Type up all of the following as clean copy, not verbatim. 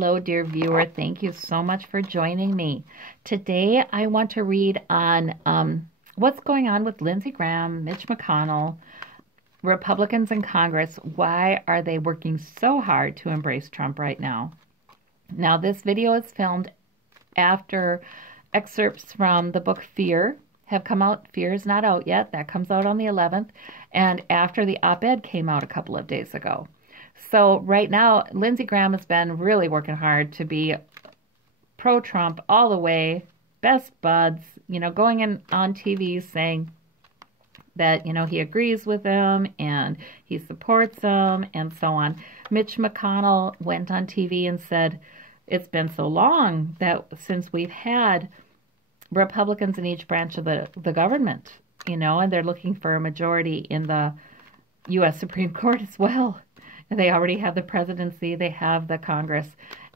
Hello, dear viewer. Thank you so much for joining me. Today, I want to read on what's going on with Lindsey Graham, Mitch McConnell, Republicans in Congress. Why are they working so hard to embrace Trump right now? Now, this video is filmed after excerpts from the book Fear have come out. Fear is not out yet. That comes out on the 11th. And after the op-ed came out a couple of days ago. So right now, Lindsey Graham has been really working hard to be pro-Trump all the way, best buds, going in on TV saying that, he agrees with him and he supports him and so on. Mitch McConnell went on TV and said, it's been so long that since we've had Republicans in each branch of the government, and they're looking for a majority in the U.S. Supreme Court as well. They already have the presidency, they have the Congress,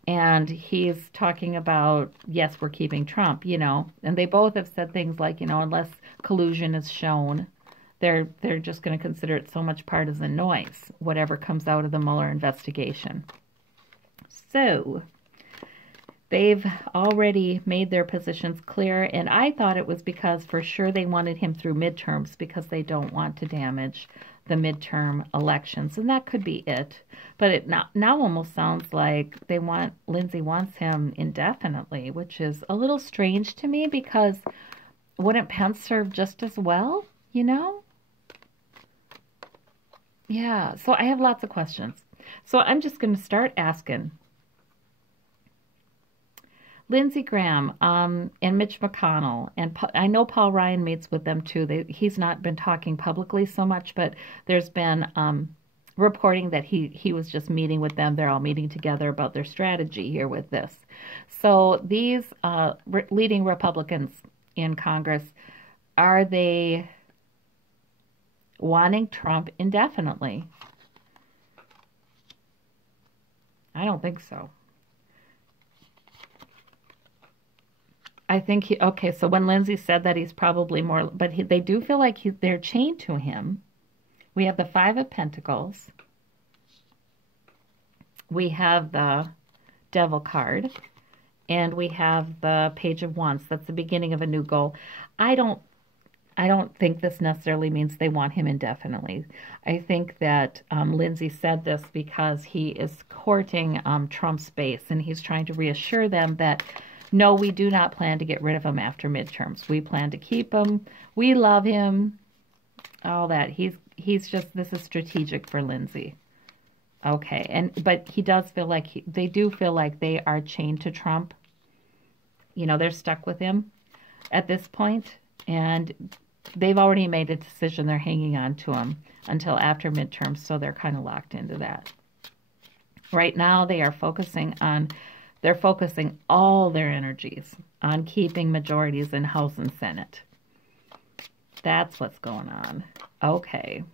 and he's talking about, yes, we're keeping Trump, and they both have said things like, unless collusion is shown, they're just going to consider it so much partisan noise, whatever comes out of the Mueller investigation. So they've already made their positions clear, and I thought it was because for sure they wanted him through midterms because they don't want to damage the midterm elections, and that could be it. But it now almost sounds like Lindsey wants him indefinitely, which is a little strange to me because wouldn't Pence serve just as well, Yeah, so I have lots of questions. So I'm just going to start asking. Lindsey Graham and Mitch McConnell, and I know Paul Ryan meets with them too. He's not been talking publicly so much, but there's been reporting that he was just meeting with them. They're all meeting together about their strategy here with this. So these leading Republicans in Congress, are they wanting Trump indefinitely? I don't think so. I think okay, so when Lindsey said that, he's probably more, but they do feel like they're chained to him. We have the Five of Pentacles. We have the Devil card. And we have the Page of Wands. That's the beginning of a new goal. I don't think this necessarily means they want him indefinitely. I think that Lindsey said this because he is courting Trump's base, and he's trying to reassure them that no, we do not plan to get rid of him after midterms. We plan to keep him. We love him. All that. He's just, this is strategic for Lindsey. Okay. But he does feel like, they do feel like they are chained to Trump. They're stuck with him at this point. And they've already made a decision. They're hanging on to him until after midterms. So they're kind of locked into that. Right now, they are focusing all their energies on keeping majorities in House and Senate. That's what's going on. Okay.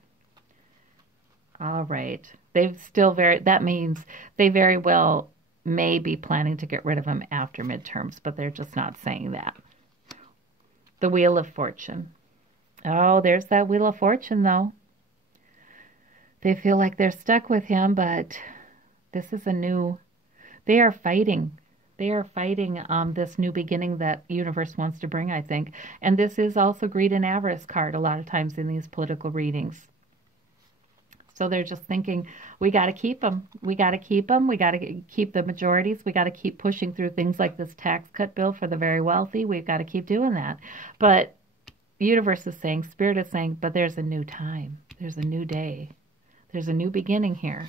All right. That means they very well may be planning to get rid of him after midterms, but they're just not saying that. The Wheel of Fortune. Oh, there's that Wheel of Fortune, though. They feel like they're stuck with him, but this is they are fighting. They are fighting this new beginning that universe wants to bring, I think. And this is also greed and avarice card a lot of times in these political readings. So they're just thinking, we got to keep them. We got to keep them. We got to keep the majorities. We got to keep pushing through things like this tax cut bill for the very wealthy. We've got to keep doing that. But universe is saying, spirit is saying, but there's a new time. There's a new day. There's a new beginning here.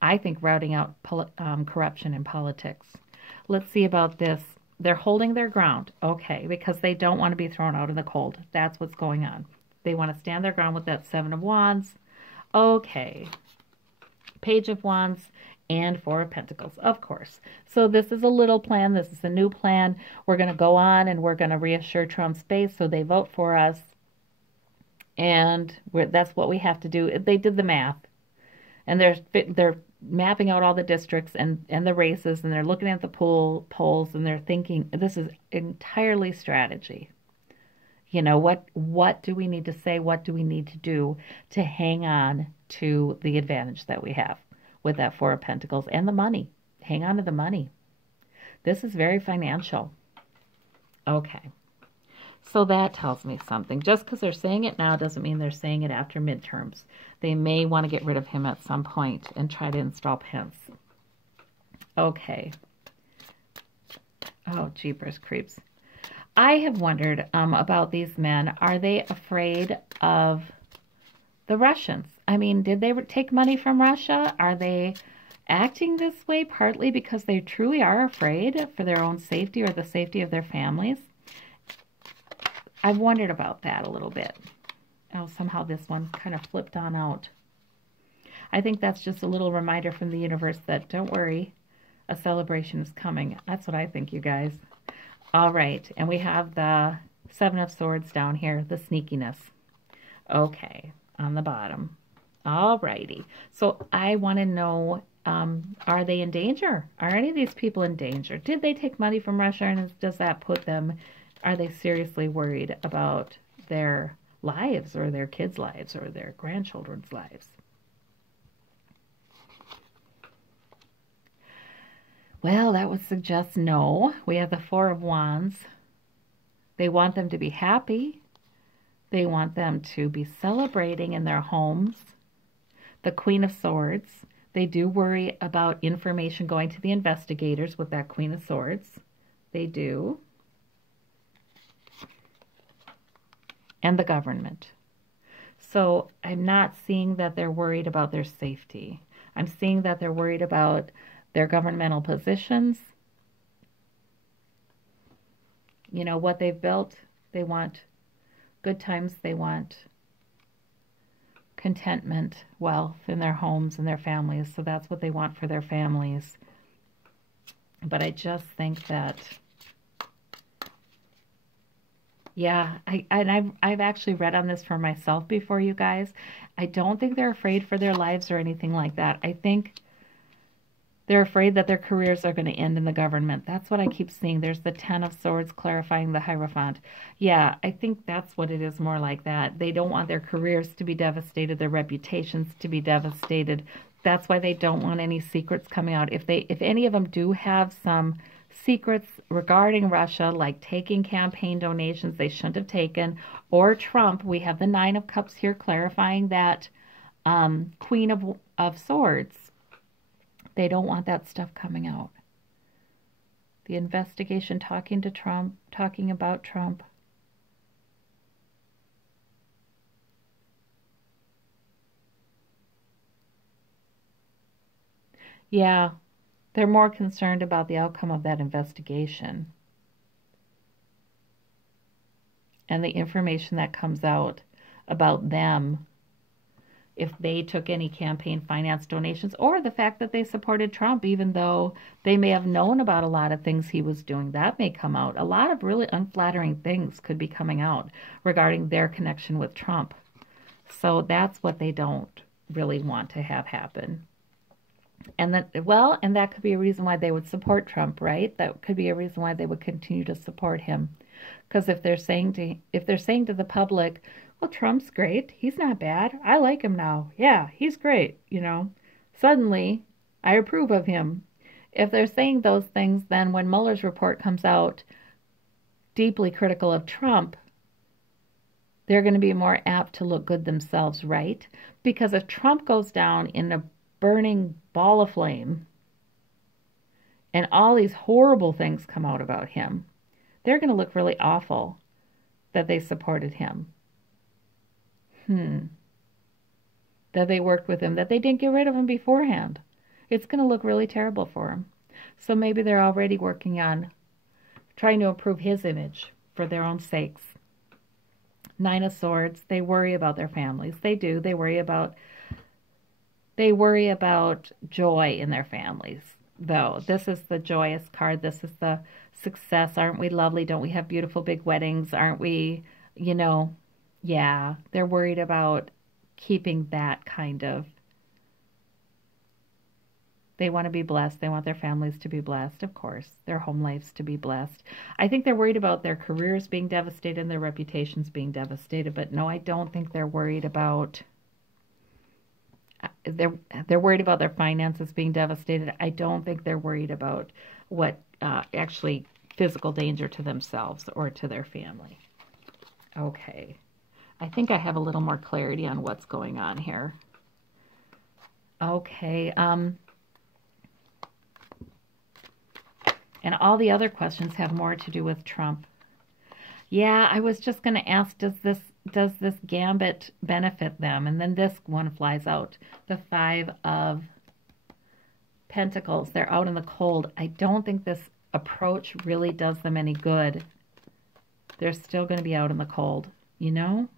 I think routing out corruption in politics. Let's see about this. They're holding their ground. Okay, because they don't want to be thrown out in the cold. That's what's going on. They want to stand their ground with that Seven of Wands. Okay. Page of Wands and Four of Pentacles, of course. So this is a little plan. This is a new plan. We're going to go on and we're going to reassure Trump's base so they vote for us. And that's what we have to do. They did the math. And they're mapping out all the districts and the races, and they're looking at the polls, and they're thinking, this is entirely strategy. What do we need to say? What do we need to do to hang on to the advantage that we have? with that Four of Pentacles and the money. Hang on to the money. This is very financial. Okay. So that tells me something. Just because they're saying it now doesn't mean they're saying it after midterms. They may want to get rid of him at some point and try to install Pence. Okay. Oh, jeepers creeps. I have wondered about these men. Are they afraid of the Russians? I mean, did they take money from Russia? Are they acting this way partly because they truly are afraid for their own safety or the safety of their families? I've wondered about that a little bit. Oh, somehow this one kind of flipped on out. I think that's just a little reminder from the universe that don't worry, a celebration is coming. That's what I think, you guys. All right, and we have the Seven of Swords down here, the sneakiness. Okay, on the bottom. All righty. So I want to know, are they in danger? Are any of these people in danger? Did they take money from Russia, and does that put them... Are they seriously worried about their lives or their kids' lives or their grandchildren's lives? Well, that would suggest no. We have the Four of Wands. They want them to be happy. They want them to be celebrating in their homes. The Queen of Swords. They do worry about information going to the investigators with that Queen of Swords. They do. And the government. So I'm not seeing that they're worried about their safety. I'm seeing that they're worried about their governmental positions. You know, what they've built. They want good times. They want contentment, wealth in their homes and their families. So that's what they want for their families. But I just think that... Yeah, I've actually read on this for myself before, you guys. I don't think they're afraid for their lives or anything like that. I think they're afraid that their careers are going to end in the government. That's what I keep seeing. There's the Ten of Swords clarifying the Hierophant. Yeah, I think that's what it is, more like that. They don't want their careers to be devastated, their reputations to be devastated. That's why they don't want any secrets coming out. If any of them do have some secrets regarding Russia, like taking campaign donations they shouldn't have taken, or Trump, we have the Nine of Cups here clarifying that Queen of Swords. They don't want that stuff coming out. The investigation talking to Trump, talking about Trump. Yeah. They're more concerned about the outcome of that investigation and the information that comes out about them, if they took any campaign finance donations, or the fact that they supported Trump, even though they may have known about a lot of things he was doing. That may come out. A lot of really unflattering things could be coming out regarding their connection with Trump. So that's what they don't really want to have happen. And that, well, and that could be a reason why they would support Trump, right? That could be a reason why they would continue to support him. Because if they're saying to the public, well, Trump's great, he's not bad, I like him now, yeah, he's great, you know, suddenly I approve of him. If they're saying those things, then when Mueller's report comes out deeply critical of Trump, they're going to be more apt to look good themselves, right? Because if Trump goes down in a burning ball of flame and all these horrible things come out about him, they're going to look really awful that they supported him. That they worked with him, that they didn't get rid of him beforehand. It's going to look really terrible for him. So maybe they're already working on trying to improve his image for their own sakes. Nine of Swords, they worry about their families. They do. They worry about joy in their families, though. This is the joyous card. This is the success. Aren't we lovely? Don't we have beautiful big weddings? Aren't we, you know, yeah. They're worried about keeping that kind of... They want to be blessed. They want their families to be blessed, of course. Their home lives to be blessed. I think they're worried about their careers being devastated and their reputations being devastated. But no, I don't think they're worried about They're worried about their finances being devastated. I don't think they're worried about what actually physical danger to themselves or to their family. Okay. I think I have a little more clarity on what's going on here. Okay. And all the other questions have more to do with Trump. Yeah, I was just going to ask, does this gambit benefit them? And then this one flies out. The Five of Pentacles. They're out in the cold. I don't think this approach really does them any good. They're still going to be out in the cold, you know?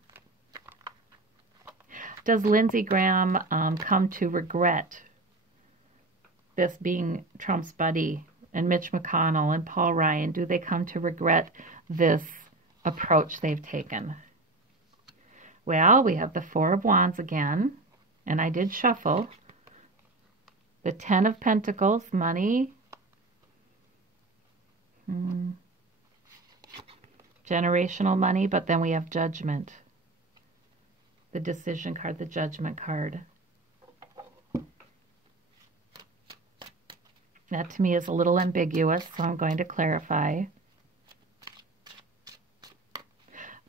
Does Lindsey Graham come to regret this being Trump's buddy, and Mitch McConnell and Paul Ryan? Do they come to regret this approach they've taken? Well, we have the Four of Wands again, and I did shuffle. The Ten of Pentacles, money. Generational money, but then we have Judgment. The Decision card, the Judgment card. That to me is a little ambiguous, so I'm going to clarify.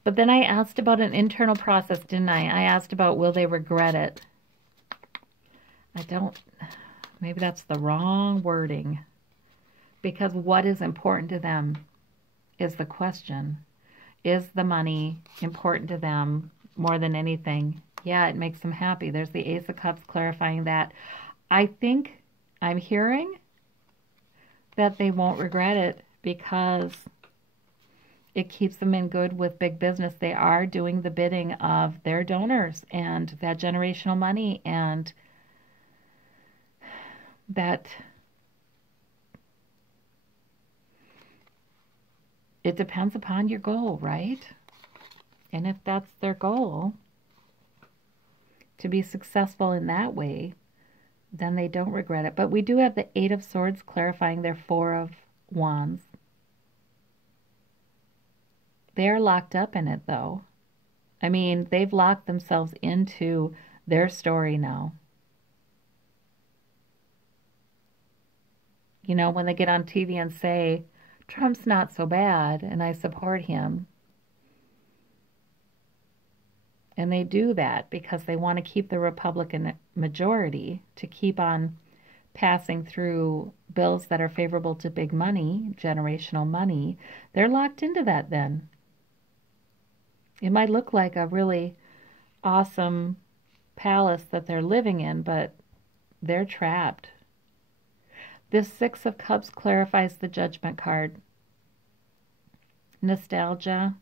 But then I asked about an internal process, didn't I? I asked about, will they regret it? Maybe that's the wrong wording. Because what is important to them is the question. Is the money important to them more than anything? Yeah, it makes them happy. There's the Ace of Cups clarifying that. I think I'm hearing that they won't regret it because it keeps them in good with big business. They are doing the bidding of their donors and that generational money, and that it depends upon your goal, right? And if that's their goal, to be successful in that way, then they don't regret it. But we do have the Eight of Swords clarifying their Four of Wands. They're locked up in it, though. I mean, they've locked themselves into their story now. You know, when they get on TV and say, Trump's not so bad, and I support him. And they do that because they want to keep the Republican majority, to keep on passing through bills that are favorable to big money, generational money. They're locked into that then. It might look like a really awesome palace that they're living in, but they're trapped. This Six of Cups clarifies the Judgment card. Nostalgia.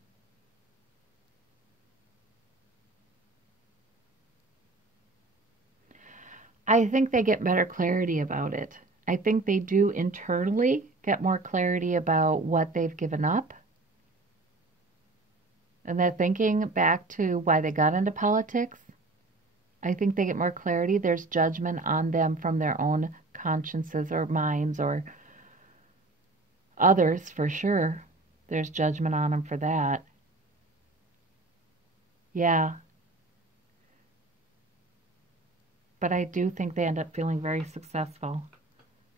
I think they get better clarity about it. I think they do internally get more clarity about what they've given up. And they're thinking back to why they got into politics. I think they get more clarity. There's judgment on them from their own consciences or minds or others, for sure. There's judgment on them for that. Yeah. But I do think they end up feeling very successful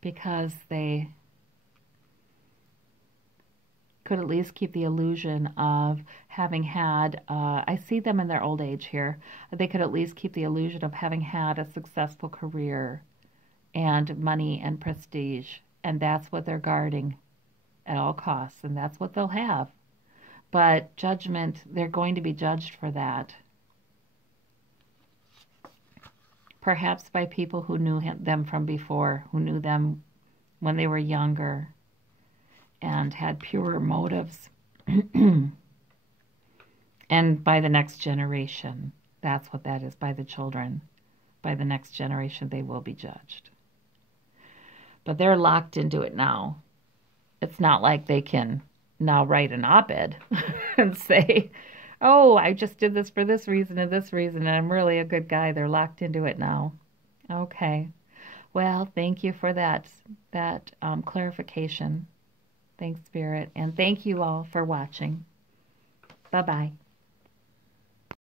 because they could at least keep the illusion of having had, I see them in their old age here, they could at least keep the illusion of having had a successful career and money and prestige. And that's what they're guarding at all costs, and that's what they'll have. But judgment, they're going to be judged for that. Perhaps by people who knew them from before, who knew them when they were younger and had purer motives. And by the next generation, that's what that is, by the children. By the next generation, they will be judged. But they're locked into it now. It's not like they can now write an op-ed and say, oh, I just did this for this reason and this reason, and I'm really a good guy. They're locked into it now. Okay. Well, thank you for that clarification. Thanks, Spirit. And thank you all for watching. Bye-bye.